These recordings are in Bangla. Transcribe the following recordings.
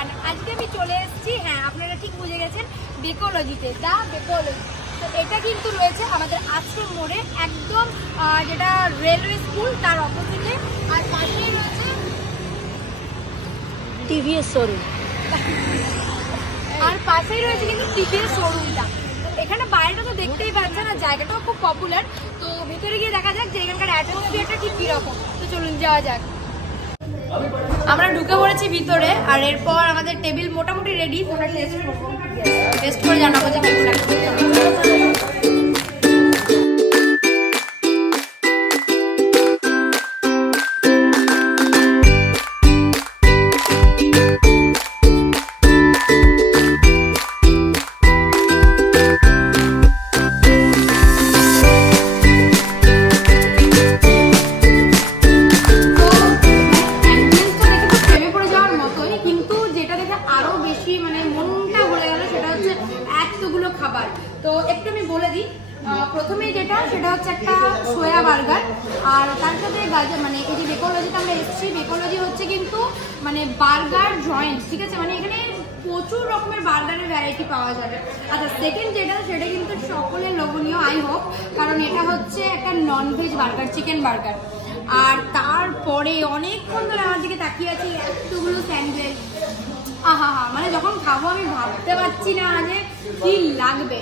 এভরিওয়ান, আজকে আমি চলে এসেছি, হ্যাঁ আপনারা ঠিক বুঝে গেছেন, বেকোলজিতে। দা বেকোলজি। তো এটা কিন্তু রয়েছে আমাদের আশ্রম মোড়ে, একদম যেটা রেলওয়ে স্কুল তার অপোজিটে। আর পাশেই রয়েছে টিভিএস শোরুম, আর পাশেই রয়েছে কিন্তু টিভিএস শোরুমটা। এখানে বাইরেটা তো দেখতেই পাচ্ছেন, আর জায়গাটাও খুব পপুলার। তো ভেতরে গিয়ে দেখা যাক যে এখানকার অ্যাটমসফিয়ারটা ঠিক কীরকম। তো চলুন যাওয়া যাক। আমরা ঢুকে পড়েছি ভিতরে, আর এরপর আমাদের টেবিল মোটামুটি রেডি। আমরা টেস্ট করবো, টেস্ট করে জানাবো যে কেমন লাগছে। খাবার তো একটু আমি বলে দিই। প্রথমেই যেটা সেটা হচ্ছে একটা সোয়া বার্গার, আর তার সাথে মানে এই যে বেকোলজিতে আমরা এসেছি, বেকোলজি হচ্ছে কিন্তু মানে বার্গার জয়েন্ট, ঠিক আছে? মানে এখানে প্রচুর রকমের বার্গারের ভ্যারাইটি পাওয়া যাবে। আচ্ছা, সেকেন্ড যেটা সেটা কিন্তু সকলের লোভনীয়, আই হোপ, কারণ এটা হচ্ছে একটা ননভেজ বার্গার, চিকেন বার্গার। আর তারপরে অনেকক্ষণ ধরে আমার দিকে তাকিয়ে আছি এতগুলো স্যান্ডউইচ। আহা হা, মানে যখন খাবো আমি ভাবতে পারছি না যে কি লাগবে।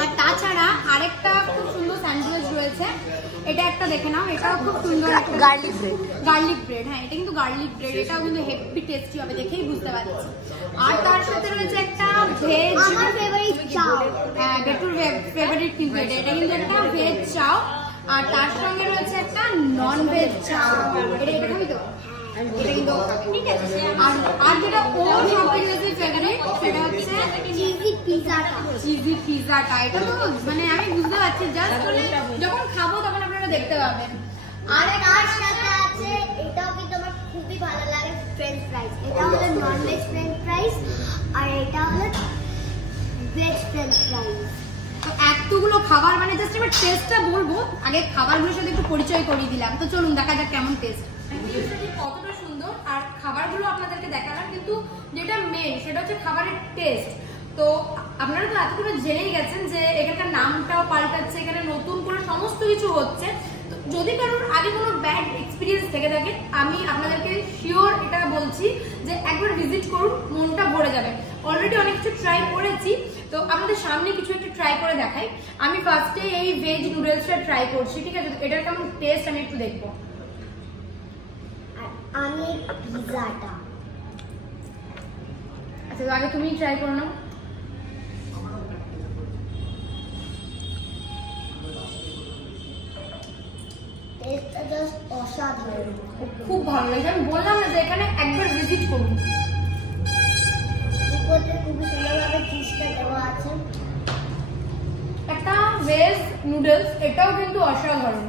আর তাছাড়া আরেকটা খুব সুন্দর স্যান্ডউইচ রয়েছে, এটা একটা দেখে নাও, এটাও খুব সুন্দর, একটা গার্লিক ব্রেড। হ্যাঁ, এটা কিন্তু গার্লিক ব্রেড, এটাও কিন্তু হেভি টেস্টি হবে, দেখেই বুঝতে পারছি। আর তার সাথে রয়েছে একটা ভেজ, আমার ফেভারিট চাও। হ্যাঁ, বেটুর ফেভারিট কিন্তু এটা কিন্তু একটা ভেজ চাও। আর তার সঙ্গে রয়েছে একটা নন ভেজ চাও। এটা খাবি তো? আর যেটা ওর সবথেকে ফেভারিট সেটা হচ্ছে চিজি পিজাটা। এটা তো মানে আমি বুঝতে পারছি, জাস্ট বলে যখন খাবো তখন আপনারা দেখতে পাবেন। আর তার সাথে আছে এটাও কিন্তু আমার খুবই ভালো লাগে, ফ্রেঞ্চ ফ্রাইজ। এটা হলো নন ভেজ ফ্রেঞ্চ ফ্রাইজ, আর এটা হলো ভেজ ফ্রেঞ্চ ফ্রাইজ। তো এতগুলো খাবার, মানে জাস্ট এবার টেস্টটা বলবো, আগে খাবারগুলোর সাথে একটু পরিচয় করিয়ে দিলাম। তো চলুন দেখা যাক কেমন টেস্ট, কতটা সুন্দর। আর খাবারগুলো আপনাদেরকে দেখালাম, কিন্তু যেটা মেন সেটা হচ্ছে খাবারের টেস্ট। তো আপনারা তো এতগুলো জেনেই গেছেন যে এখানকার নামটাও পাল্টাচ্ছে, এখানে নতুন করে সমস্ত কিছু হচ্ছে। তো যদি কারোর আগে কোনো ব্যাড এক্সপিরিয়েন্স থেকে থাকে, আমি আপনাদেরকে শিওর এটা বলছি যে একবার ভিজিট করুন, মনটা ভরে যাবে। অলরেডি অনেক কিছু ট্রাই করেছি, তো আমাদের সামনে কিছু একটা ট্রাই করে দেখাই। আমি ফার্স্টে এই ভেজ নুডলসটা ট্রাই করছি, ঠিক আছে? এটার কেমন টেস্ট আমি একটু দেখবো। আমি পিজাটা, আচ্ছা, তো আগে তুমি ট্রাই করো নাও। টেস্টটা জাস্ট অসাধারণ, খুব ভালো লাগছে। আমি বললাম না যে এখানে একবার ভিজিট করুন। উপরে খুবই সুন্দরভাবে চিজটা দেওয়া আছে। একটা ভেজ নুডলস, এটাও কিন্তু অসাধারণ।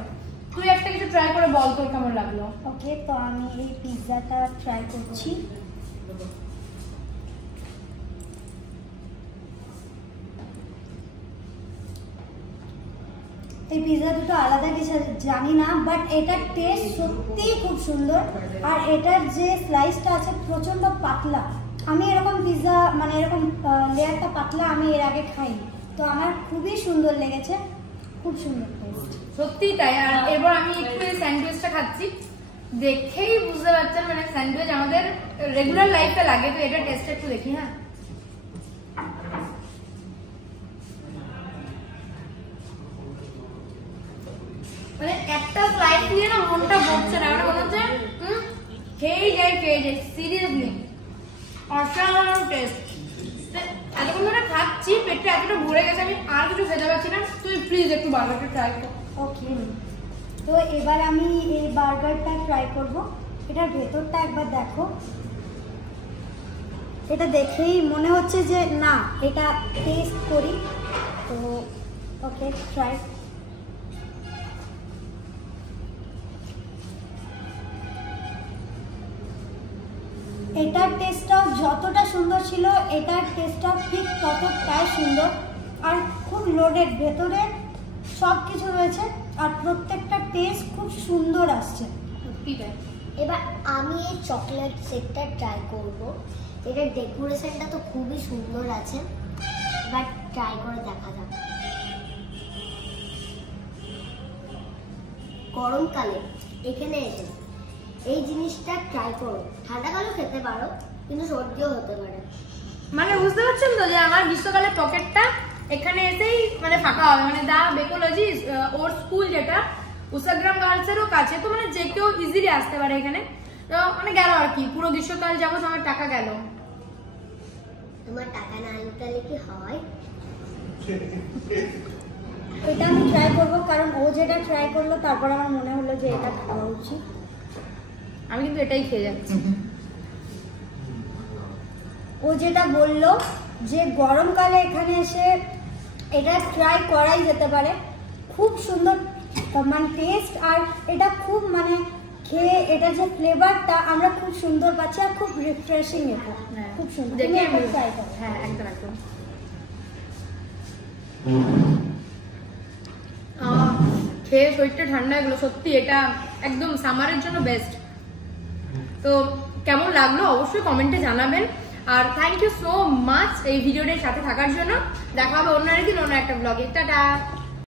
তুই একটা কিছু ট্রাই করে বল তোর কেমন লাগলো। ওকে, তো আমি এই পিৎজাটা ট্রাই করছি। এই পিৎজা দুটো আলাদা কিছু জানি না, বাট এটার টেস্ট সত্যিই খুব সুন্দর। আর এটার যে স্লাইসটা আছে প্রচন্ড পাতলা। আমি এরকম পিৎজা, মানে এরকম লেয়ারটা পাতলা আমি এর আগে খাইনি, তো আমার খুবই সুন্দর লেগেছে, খুব সুন্দর টেস্ট, সত্যি তাই। আর এবার আমি একটু স্যান্ডউইচটা খাচ্ছি, দেখেই বুঝতে পারছেন মানে স্যান্ডউইচ আমাদের রেগুলার লাইফে লাগে। তো এটা টেস্টটা একটু দেখি। হ্যাঁ, মানে একটা স্লাইস নিয়ে না মনটা ভরছে না, মানে মনে হচ্ছে খেয়ে যাই সিরিয়াসলি। অসাধারণ টেস্ট। এতক্ষণ ধরে খাচ্ছি, পেটটা এতটা ভরে গেছে, আমি আর কিছু খেতে পারছি না। তুই প্লিজ একটু বার্গারটা ট্রাই কর। ওকে, তো এবার আমি এই বার্গারটা ট্রাই করব। এটার ভেতরটা একবার দেখো, এটা দেখেই মনে হচ্ছে যে না, এটা টেস্ট করি। তো ওকে, ট্রাই। এটার টেস্টটাও যতটা সুন্দর ছিল, এটার টেস্টটাও ঠিক ততটাই সুন্দর। আর খুব লোডেড, ভেতরে সব কিছু রয়েছে, আর প্রত্যেকটা টেস্ট খুব সুন্দর আসছে। সত্যি তাই। এবার আমি এই চকলেট শেকটা ট্রাই করব। এটার ডেকোরেশনটা তো খুবই সুন্দর আছে, বাট ট্রাই করে দেখা যাক। গরমকালে এখানে এসে এই জিনিসটা ট্রাই করো। ঠান্ডাকালেও খেতে পারো, কিন্তু সর্দিও হতে পারে। মানে বুঝতে পারছেন তো যে আমার গ্রীষ্মকালের পকেটটা এখানে এসেই মানে ফাঁকা হবে। মানে দা বেকোলজি ওর স্কুল যেটা উষাগ্রাম গার্লসেরও কাছে, তো মানে যে কেউ ইজিলি আসতে পারে এখানে। তো মানে গেল আর কি, পুরো গ্রীষ্মকাল যাবো, আমার টাকা গেল। তোমার টাকা না নিতে কি হয়? এটা আমি ট্রাই করবো, কারণ ও যেটা ট্রাই করলো তারপর আমার মনে হলো যে এটা খাওয়া উচিত। আমি কিন্তু এটাই খেয়ে যাচ্ছি। ও যেটা বললো যে গরমকালে এখানে এসে এটা ট্রাই করাই যেতে পারে, খুব সুন্দর মানে টেস্ট, আর এটা খুব মানে খেয়ে এটা যে ফ্লেভারটা আমরা খুব সুন্দর পাচ্ছি, আর খুব রিফ্রেশিং। এটা খুব সুন্দর, দেখে ট্রাই করো। হ্যাঁ একদম একদম। খেয়ে শরীরটা ঠান্ডা হয়ে গেলো সত্যি, এটা একদম সামারের জন্য বেস্ট। তো কেমন লাগলো অবশ্যই কমেন্টে জানাবেন, আর থ্যাংক ইউ সো মাচ এই ভিডিওটার সাথে থাকার জন্য। দেখা হবে অন্য একদিন অন্য একটা ব্লগে। টাটা।